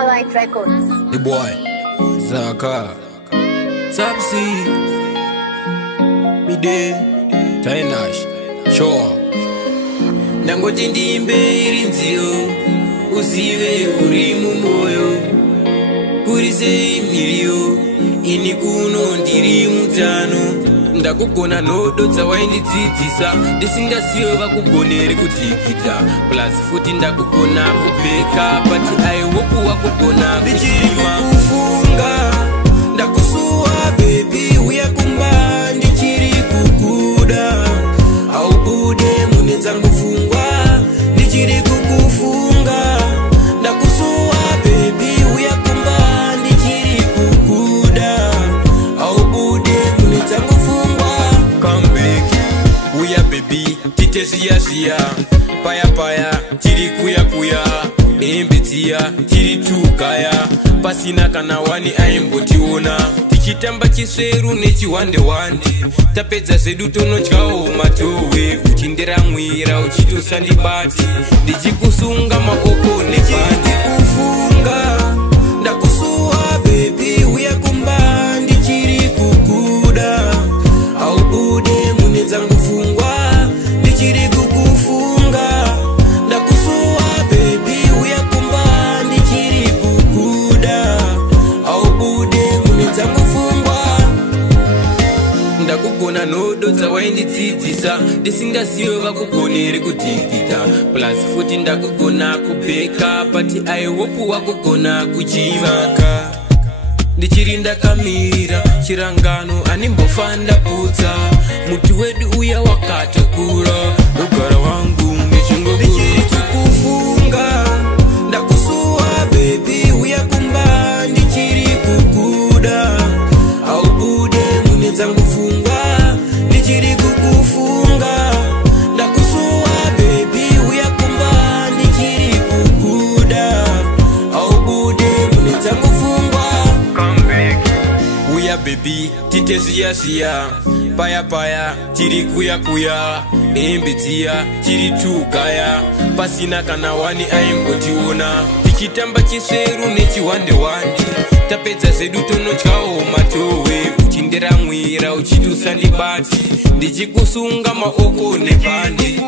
Starlight Records. The boy, Zaka, Tapsi, Mide, Tainash, Show. Ndangoti ndimbe iri nziyo, uzive uri mumoyo. Kurise imiriyo, ini kuno ndiri mutano. Ndakugona nodo dzawaindidzidzisa ndisingasiyo vakugoneri kutikita plus futi ndakugona kubheka pati aiwoku wakugona ndichiri kufunga ndakusuwa baby uya kumba ndichiri kukuda aubude mune dzangu fungwa ndichiri kukufunga ndakusuwa baby uya kumba ndichiri kukuda aubude mune dzangu baby, tite zia paya paya, tiri kuya nembetia, tiri tukaya pasina kana wani aimbotiona tichitamba chiseru nechiwande tapedza zedu tonotyawo matowe uchindera mwira uchitosandibati ndichikusunga makoko nepandi kufunga ndakusuwa baby uya kumba ndichiri kukuda aubude mune dzangu fungwa ndichiri kukufunga ndakusuwa baby uya kumba ndichiri kukuda aubude mune dzangu fungwa ndakugona nodo dzawaindidzidzisa ndisingasiyo vakugoneri kutikita plus futi ndakugona kubheka pati aiwopu wakugona kuchivaka ndichiri ndakamira chirangano animbofa ndaputsa muti wedu uya wakatakura dogara wangu ndichiri kukufunga ndakusuwa baby uya kumba ndichiri kukuda aubude mune dzangu fungwa ndichiri kukufunga ndakusuwa baby uya kumba ndichiri kukuda aubude mune dzangu fungwa uya baby tite zia paya paya tiri kuya nembetia tiri tukaya pasina kana wani aimbotiona tichitamba chiseru nechiwande tapedza zedu tonotyawo matowe uchindera mwira uchitosandibati ndichikusunga maoko nepande